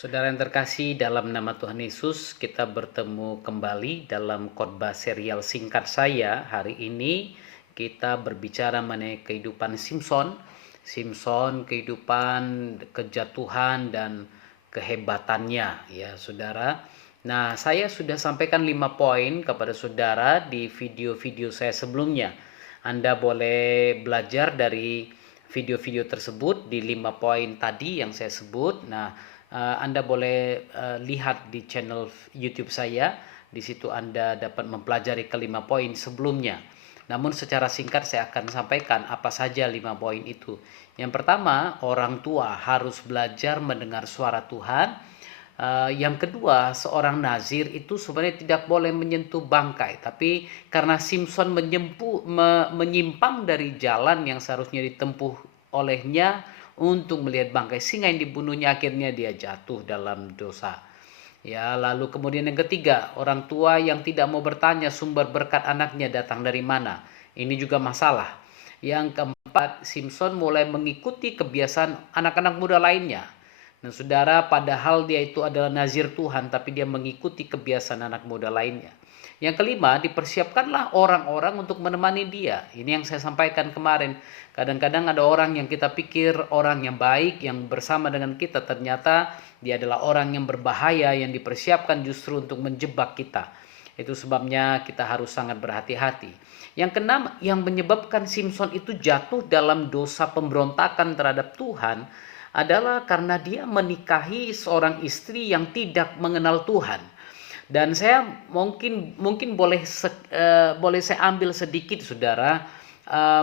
Saudara yang terkasih, dalam nama Tuhan Yesus, kita bertemu kembali dalam khotbah serial singkat saya. Hari ini kita berbicara mengenai kehidupan Simson. Simson, kehidupan, kejatuhan dan kehebatannya, ya saudara. Nah, saya sudah sampaikan 5 poin kepada saudara di video-video saya sebelumnya. Anda boleh belajar dari video-video tersebut di 5 poin tadi yang saya sebut. Nah, Anda boleh lihat di channel YouTube saya. Di situ Anda dapat mempelajari kelima poin sebelumnya. Namun secara singkat saya akan sampaikan apa saja 5 poin itu. Yang pertama, orang tua harus belajar mendengar suara Tuhan. Yang kedua, seorang nazir itu sebenarnya tidak boleh menyentuh bangkai, tapi karena Simson menyimpang dari jalan yang seharusnya ditempuh olehnya untuk melihat bangkai singa yang dibunuhnya, akhirnya dia jatuh dalam dosa. Ya, lalu kemudian yang ketiga, orang tua yang tidak mau bertanya sumber berkat anaknya datang dari mana. Ini juga masalah. Yang keempat, Simson mulai mengikuti kebiasaan anak-anak muda lainnya. Nah, saudara, padahal dia itu adalah nazir Tuhan, tapi dia mengikuti kebiasaan anak muda lainnya. Yang kelima, dipersiapkanlah orang-orang untuk menemani dia. Ini yang saya sampaikan kemarin. Kadang-kadang ada orang yang kita pikir orang yang baik, yang bersama dengan kita, ternyata dia adalah orang yang berbahaya, yang dipersiapkan justru untuk menjebak kita. Itu sebabnya kita harus sangat berhati-hati. Yang keenam, yang menyebabkan Simson itu jatuh dalam dosa pemberontakan terhadap Tuhan adalah karena dia menikahi seorang istri yang tidak mengenal Tuhan. Dan saya mungkin boleh saya ambil sedikit, saudara,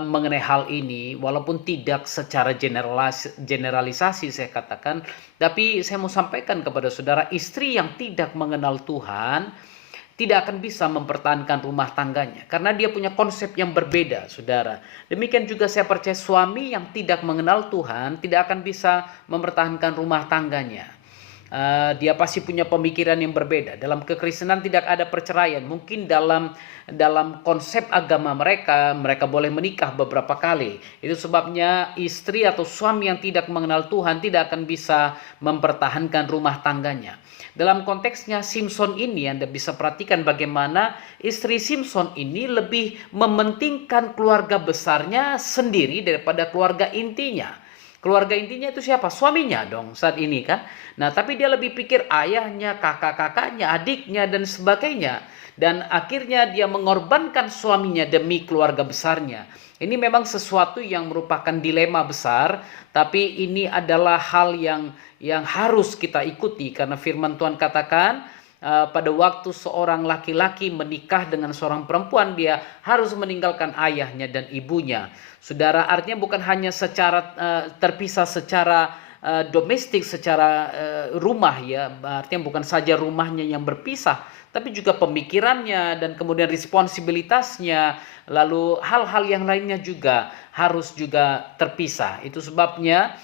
mengenai hal ini, walaupun tidak secara generalisasi saya katakan, tapi saya mau sampaikan kepada saudara, istri yang tidak mengenal Tuhan tidak akan bisa mempertahankan rumah tangganya karena dia punya konsep yang berbeda, saudara. Demikian juga saya percaya suami yang tidak mengenal Tuhan tidak akan bisa mempertahankan rumah tangganya. Dia pasti punya pemikiran yang berbeda. Dalam kekristenan tidak ada perceraian. Mungkin dalam konsep agama mereka boleh menikah beberapa kali. Itu sebabnya istri atau suami yang tidak mengenal Tuhan tidak akan bisa mempertahankan rumah tangganya. Dalam konteksnya Simson ini, Anda bisa perhatikan bagaimana istri Simson ini lebih mementingkan keluarga besarnya sendiri daripada keluarga intinya. Keluarga intinya itu siapa? Suaminya dong saat ini kan. Nah, tapi dia lebih pikir ayahnya, kakak-kakaknya, adiknya, dan sebagainya. Dan akhirnya dia mengorbankan suaminya demi keluarga besarnya. Ini memang sesuatu yang merupakan dilema besar, tapi ini adalah hal yang harus kita ikuti. Karena firman Tuhan katakan, pada waktu seorang laki-laki menikah dengan seorang perempuan, dia harus meninggalkan ayahnya dan ibunya. Saudara, artinya bukan hanya secara terpisah secara domestik, secara rumah, ya, artinya bukan saja rumahnya yang berpisah, tapi juga pemikirannya dan kemudian responsibilitasnya, lalu hal-hal yang lainnya juga harus juga terpisah. Itu sebabnya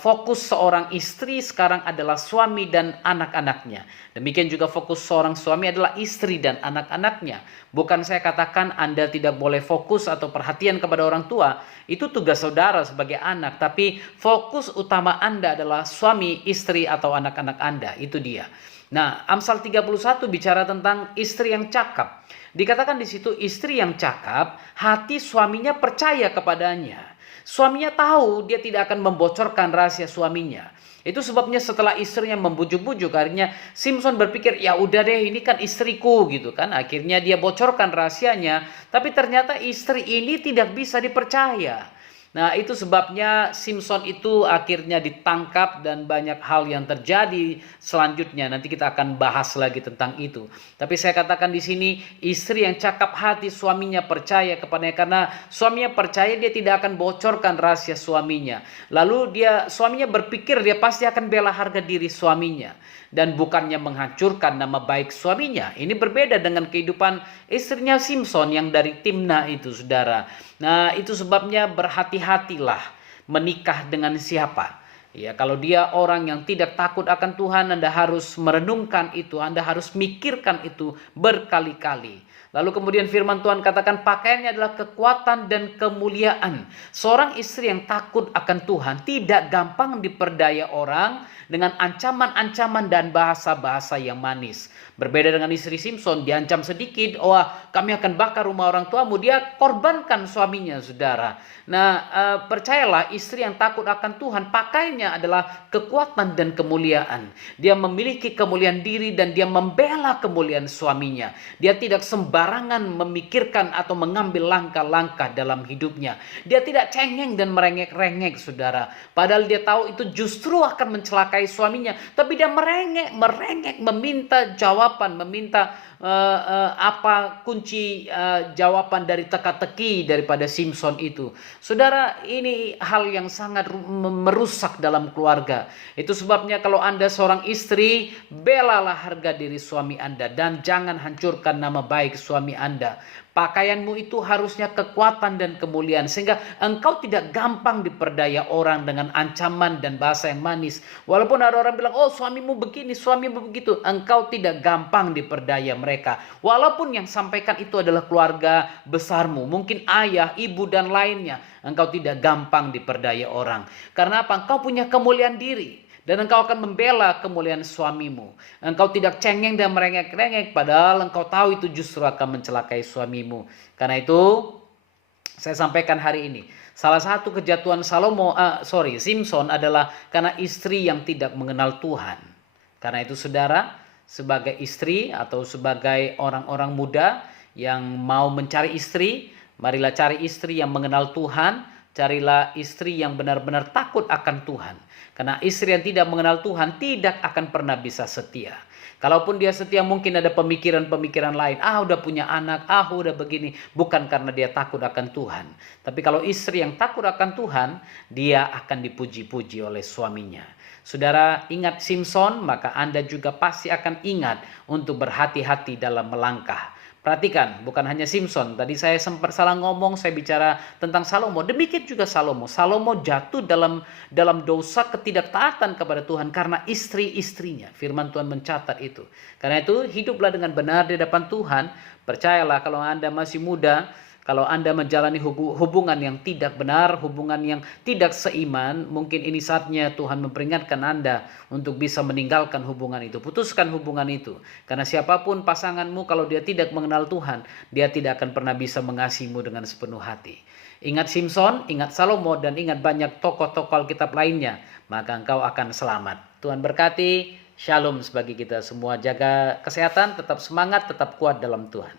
fokus seorang istri sekarang adalah suami dan anak-anaknya. Demikian juga fokus seorang suami adalah istri dan anak-anaknya. Bukan saya katakan Anda tidak boleh fokus atau perhatian kepada orang tua. Itu tugas saudara sebagai anak. Tapi fokus utama Anda adalah suami, istri, atau anak-anak Anda. Itu dia. Nah, Amsal 31 bicara tentang istri yang cakap. Dikatakan di situ istri yang cakap, hati suaminya percaya kepadanya. Suaminya tahu dia tidak akan membocorkan rahasia suaminya. Itu sebabnya setelah istrinya membujuk-bujuk, akhirnya Simson berpikir, ya udah deh, ini kan istriku gitu kan. Akhirnya dia bocorkan rahasianya, tapi ternyata istri ini tidak bisa dipercaya. Nah, itu sebabnya Simson itu akhirnya ditangkap dan banyak hal yang terjadi selanjutnya. Nanti kita akan bahas lagi tentang itu. Tapi saya katakan di sini, istri yang cakap hati suaminya percaya kepadanya, karena suaminya percaya dia tidak akan bocorkan rahasia suaminya. Lalu suaminya berpikir dia pasti akan bela harga diri suaminya dan bukannya menghancurkan nama baik suaminya. Ini berbeda dengan kehidupan istrinya Simson yang dari Timna itu, saudara. Nah, itu sebabnya berhati-hatilah menikah dengan siapa. Ya, kalau dia orang yang tidak takut akan Tuhan, Anda harus merenungkan itu, Anda harus mikirkan itu berkali-kali. Lalu kemudian firman Tuhan katakan pakaiannya adalah kekuatan dan kemuliaan. Seorang istri yang takut akan Tuhan tidak gampang diperdaya orang dengan ancaman-ancaman dan bahasa-bahasa yang manis. Berbeda dengan istri Simson, diancam sedikit, wah kami akan bakar rumah orang tuamu. Dia korbankan suaminya, saudara. Nah, percayalah, istri yang takut akan Tuhan, pakainya adalah kekuatan dan kemuliaan. Dia memiliki kemuliaan diri dan dia membela kemuliaan suaminya. Dia tidak sembarangan memikirkan atau mengambil langkah-langkah dalam hidupnya. Dia tidak cengeng dan merengek-rengek, saudara. Padahal dia tahu itu justru akan mencelakai suaminya. Tapi dia merengek, meminta jawaban, meminta apa kunci jawaban dari teka-teki daripada Simson itu. Saudara, ini hal yang sangat merusak dalam keluarga. Itu sebabnya kalau Anda seorang istri, belalah harga diri suami Anda dan jangan hancurkan nama baik suami Anda. Pakaianmu itu harusnya kekuatan dan kemuliaan sehingga engkau tidak gampang diperdaya orang dengan ancaman dan bahasa yang manis. Walaupun ada orang bilang, oh suamimu begini, suamimu begitu, engkau tidak gampang diperdaya mereka. Walaupun yang sampaikan itu adalah keluarga besarmu, mungkin ayah, ibu dan lainnya, engkau tidak gampang diperdaya orang. Karena apa? Engkau punya kemuliaan diri. Dan engkau akan membela kemuliaan suamimu. Engkau tidak cengeng dan merengek-rengek, padahal engkau tahu itu justru akan mencelakai suamimu. Karena itu, saya sampaikan hari ini, salah satu kejatuhan Simson adalah karena istri yang tidak mengenal Tuhan. Karena itu saudara, sebagai istri atau sebagai orang-orang muda yang mau mencari istri, marilah cari istri yang mengenal Tuhan. Carilah istri yang benar-benar takut akan Tuhan. Karena istri yang tidak mengenal Tuhan tidak akan pernah bisa setia. Kalaupun dia setia, mungkin ada pemikiran-pemikiran lain. Udah punya anak, udah begini. Bukan karena dia takut akan Tuhan. Tapi kalau istri yang takut akan Tuhan, dia akan dipuji-puji oleh suaminya. Saudara, ingat Simson, maka Anda juga pasti akan ingat untuk berhati-hati dalam melangkah. Perhatikan, bukan hanya Simson. Tadi saya sempat salah ngomong, saya bicara tentang Salomo. Demikian juga Salomo. Salomo jatuh dalam dosa ketidaktaatan kepada Tuhan karena istri-istrinya. Firman Tuhan mencatat itu. Karena itu, hiduplah dengan benar di depan Tuhan. Percayalah kalau Anda masih muda, kalau Anda menjalani hubungan yang tidak benar, hubungan yang tidak seiman, mungkin ini saatnya Tuhan memperingatkan Anda untuk bisa meninggalkan hubungan itu. Putuskan hubungan itu. Karena siapapun pasanganmu, kalau dia tidak mengenal Tuhan, dia tidak akan pernah bisa mengasihimu dengan sepenuh hati. Ingat Simson, ingat Salomo, dan ingat banyak tokoh-tokoh Alkitab lainnya, maka engkau akan selamat. Tuhan berkati. Shalom bagi kita semua. Jaga kesehatan, tetap semangat, tetap kuat dalam Tuhan.